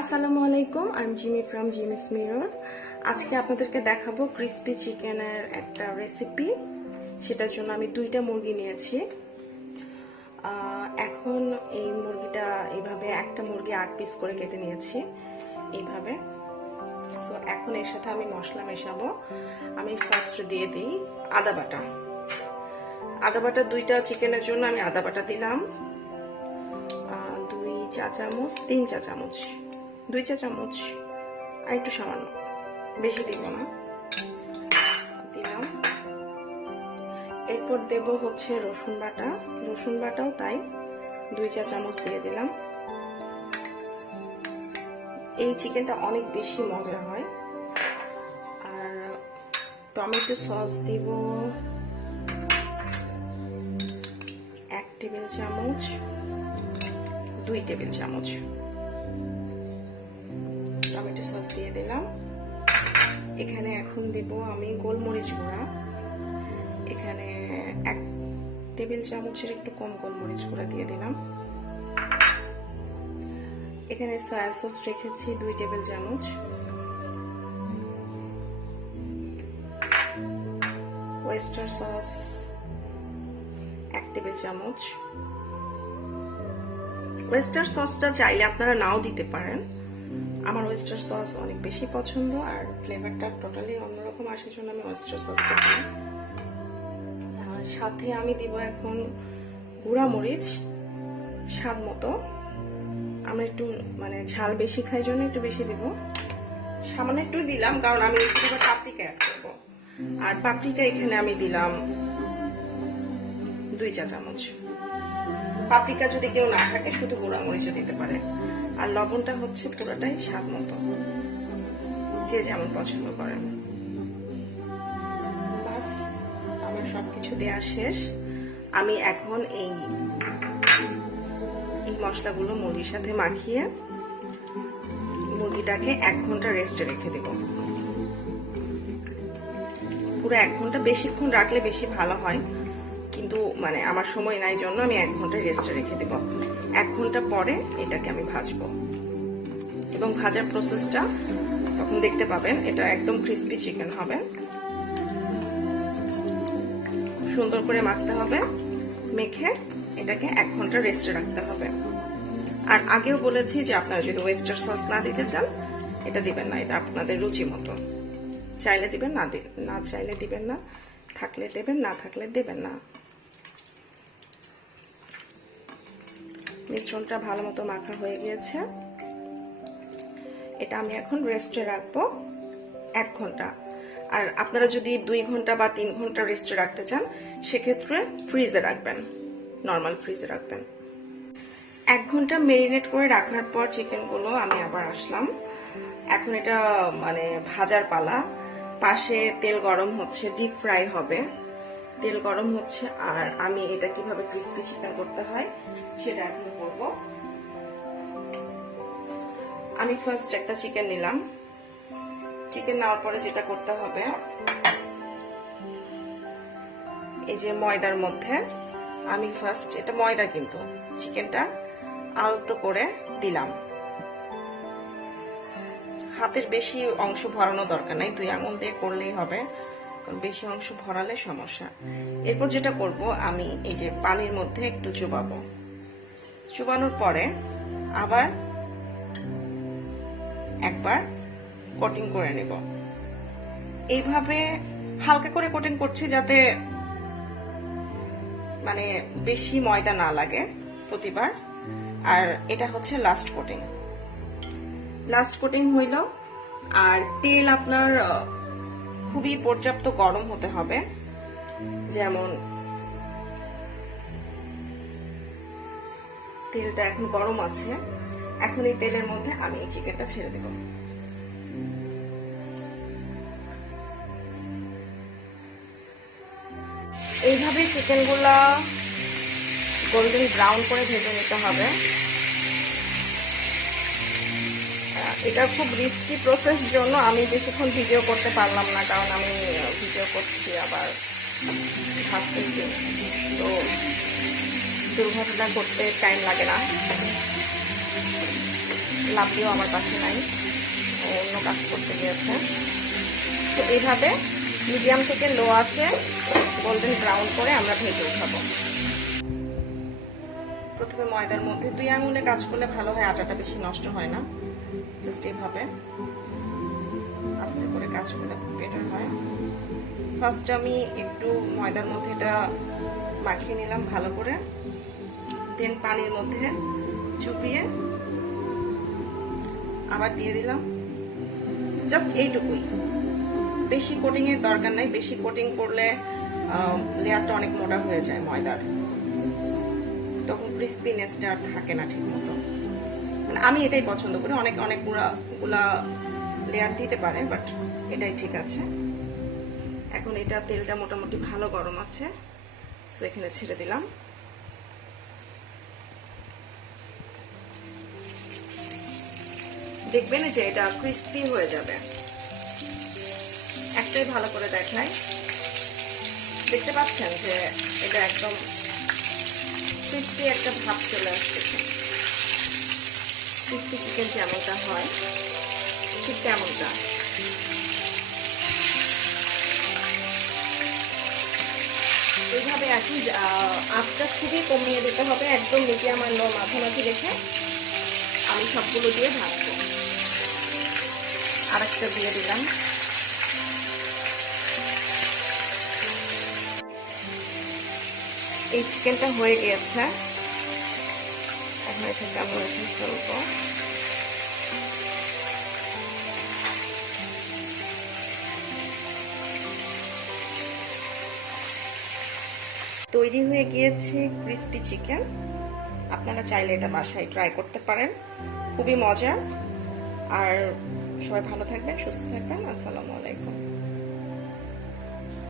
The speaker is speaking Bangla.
আসসালামু আলাইকুম, I am Jimmy from Jimmy's mirror. আজকে আপনাদেরকে দেখাবো ক্রিসপি চিকেনের একটা রেসিপি। সেটার জন্য আমি 2টা মুরগি নিয়েছি। এখন এই মুরগিটা এইভাবে, একটা মুরগি 8 পিস করে কেটে নিয়েছি এইভাবে। সো এখন এর সাথে আমি মশলা মেশাবো। আমি ফার্স্ট দিয়ে দিই আদা বাটা। 2টা চিকেনের জন্য আমি আদা বাটা দিলাম 2 চা চামচ, 3 চা চামচ, 2 চা চামচ, আর একটু সামান্য, বেশি দিব না, দিলাম। এরপর দেব হচ্ছে রসুন বাটা। রসুন বাটাও তাই 2 চা চামচ দিয়ে দিলাম। এই চিকেনটা অনেক বেশি মজা হয়। আর টমেটো সস দিব 1 টেবিল চামচ, 2 টেবিল চামচ টমেটো সস দিয়ে দিলাম। এখানে এখন দিব আমি গোলমরিচ গুঁড়া। এখানে 1 টেবিল চামচের একটু কম গোলমরিচ গুঁড়া দিয়ে দিলাম। এখানে সয়া সস রেখেছি 2 টেবিল চামচ। ওয়েস্টার সস 1 টেবিল চামচ। ওয়েস্টার সসটা চাইলে আপনারা নাও দিতে পারেন। আমার ওয়েস্টার সস অনেক বেশি পছন্দ, আর ফ্লেভারটা টোটালি অন্যরকম আসার জন্য আমি ওয়েস্টার সসটা দিই। আর সাথে আমি দিব এখন গুঁড়া মরিচ স্বাদ মতো। আমরা একটু ঝাল বেশি খাই জন্য একটু বেশি দিব, সামান্য একটু দিলাম, কারণ আমি একটু পাপরিকা অ্যাড করবো। আর পাপরিকা এখানে আমি দিলাম 2 চা চামচ। পাপরিকা যদি কেউ না থাকে শুধু গুঁড়া মরিচও দিতে পারে। আর লবণটা হচ্ছে পুরোটাই স্বাদ মতো, যে যেমন পছন্দ করেন। বাস, আমার সবকিছু দেয়া শেষ। আমি এখন এই মশলাগুলো মুরগির সাথে মাখিয়ে মুরগিটাকে 1 ঘন্টা রেস্টে রেখে দেব। পুরো 1 ঘন্টা, বেশিক্ষণ রাখলে বেশি ভালো হয়, কিন্তু আমার সময় নাই জন্য আমি 1 ঘন্টা রেস্টে রেখে দেব। 1 ঘন্টা পরে এটাকে আমি ভাজবো, এবং ভাজার প্রসেসটা তখন দেখতে পাবেন। এটা একদম ক্রিসপি চিকেন হবে। সুন্দর করে মাখতে হবে, মেখে এটাকে 1 ঘন্টা রেস্টে রাখতে হবে। আর আগেও বলেছি যে আপনারা যদি ওয়েস্টার সস না দিতে চান এটা দিবেন না, এটা আপনাদের রুচি মতো। চাইলে দিবেন, না চাইলে দিবেন না, থাকলে দেবেন, না থাকলে দেবেন না। মিশ্রণটা ভালো মতো মাখা হয়ে গিয়েছে। এটা আমি এখন রেস্টে রাখবো 1 ঘন্টা। আর আপনারা যদি 2 ঘন্টা বা 3 ঘন্টা রেস্টে রাখতে চান সেক্ষেত্রে ফ্রিজে রাখবেন, নর্মাল ফ্রিজে রাখবেন। 1 ঘন্টা মেরিনেট করে রাখার পর চিকেনগুলো আমি আবার আসলাম। এখন এটা ভাজার পালা। পাশে তেল গরম হচ্ছে, ডিপ ফ্রাই হবে, তেল গরম হচ্ছে। আর আমি এটা কিভাবে ক্রিসপি চিকেন করতে হয় সেটা এখন করব। আমি ফার্স্ট একটা চিকেন নিলাম। চিকেন নেওয়ার পরে যেটা করতে হবে, এই যে ময়দার মধ্যে আমি ফার্স্ট, এটা ময়দা কিন্তু, চিকেনটা আলতো করে দিলাম। হাতের বেশি অংশ ভরানো দরকার নাই, 2 আঙুল দিয়ে করলেই হবে, কারণ বেশি অংশ ভরালে সমস্যা। এরপর যেটা করব, আমি এই যে পানির মধ্যে একটু চুবাবো। চুবানোর পরে আবার একবার কোটিং করে নেব। এইভাবে হালকা করে কোটিং করছি যাতে বেশি ময়দা না লাগে প্রতিবার। আর এটা হচ্ছে লাস্ট কোটিং। লাস্ট কোটিং হইল। আর তেল আপনার খুবই পর্যাপ্ত গরম হতে হবে, যেমন তেলটা এখন গরম আছে। এখন এই তেলের মধ্যে আমি এই চিকেনটা ছেড়ে দেব। এইভাবে চিকেনগুলা গোল্ডেন ব্রাউন করে ভেজে নিতে হবে। এটা খুব রিস্কি প্রসেস জন্য আমি বেশিক্ষণ ভিডিও করতে পারলাম না, কারণ আমি ভিডিও করছি আবার ভাজতেছি, তো দুর্ঘটনা ঘটতে টাইম লাগে না। লাভলিও আমার পাশে নাই, ও অন্য কাজ করতে গিয়েছে। তো এইভাবে মিডিয়াম থেকে লো আছে গোল্ডেন ব্রাউন করে আমরা ভেজে উঠাবো। প্রথমে ময়দার মধ্যে 2 আঙুলে কাজ করলে ভালো হয়, আটাটা বেশি নষ্ট হয় না। জাস্ট এইভাবে আস্তে করে কাজ করলে বেটার হয়। ফার্স্ট আমি একটু ময়দার মধ্যে এটা মাখিয়ে নিলাম ভালো করে, দেন পানির মধ্যে চুপিয়ে আবার দিয়ে দিলাম। জাস্ট এইটুকুই, বেশি কোটিং এর দরকার নাই। বেশি কোটিং করলে লেয়ারটা অনেক মোটা হয়ে যায় ময়দার, তখন ক্রিস্পিনেসটা আর থাকে না ঠিক মতো। মানে আমি এটাই পছন্দ করি, অনেকগুলা লেয়ার দিতে পারে, বাট এটাই ঠিক আছে। এখন এটা তেলটা মোটামুটি ভালো গরম আছে, সো এখানে ছেড়ে দিলাম। দেখবেন যে এটা ক্রিস্পি হয়ে যাবে। একটাই ভালো করে দেখাই, দেখতে পাচ্ছেন যে এটা একদম ক্রিস্পি একটা ভাব চলে আসছে। ক্রিস্পি চিকেন যেমনটা হয় ঠিক তেমনটা। এইভাবে একই আঁচটা খুবই কমিয়ে দিতে হবে, একদম মিডিয়াম আর লো মাঝামাঝি রেখে আমি সবগুলো দিয়ে ভাজবো। আরেকটা দিয়ে দিলাম। এই চিকেনটা হয়ে গিয়েছে, এখন এটাকে আমরা রেখে ফেলবো। তৈরি হয়ে গিয়েছে ক্রিস্পি চিকেন। আপনারা চাইলে এটা বাসায় ট্রাই করতে পারেন, খুবই মজার। আর সবাই ভালো থাকবেন, সুস্থ থাকবেন। আসসালামু আলাইকুম।